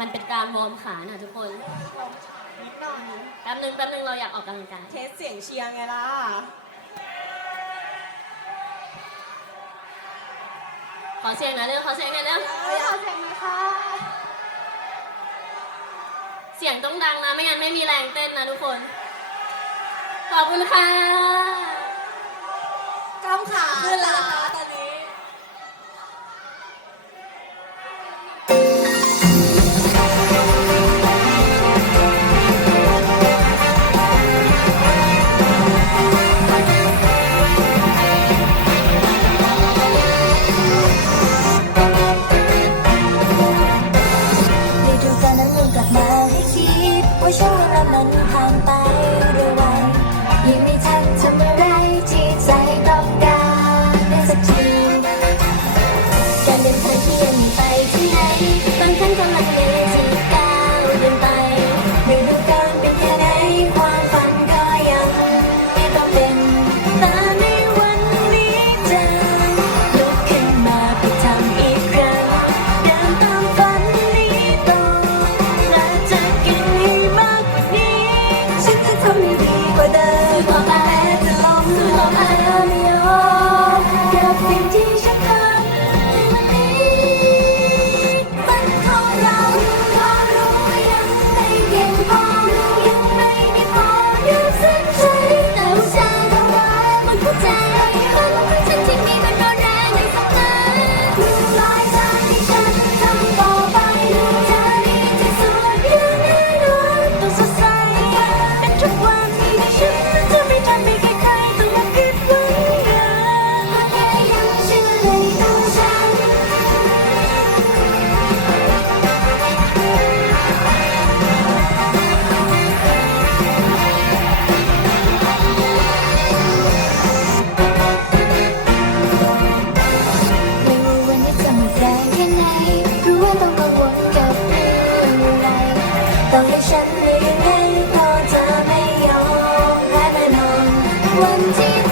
มันเป็นการวอร์มขาน่ะทุกคนนิดหน่อยแป๊บนึงแป๊บนึงเราอยากออกกำลังกายเทสเสียงเชียร์ไงล่ะ ขอเสียงหน่อยเร็วขอเสียงหน่อยเร็วเอ้เอเสียงมาค่ะ เสียงต้องดังนะไม่งั้นไม่มีแรงเต้นนะทุกคน ขอบคุณค่ะ กล้ามขาขึ้นแล้วะ ต้องให้ฉันเหนื่อยพอจะไม่ยอมและแน่นอนวันที่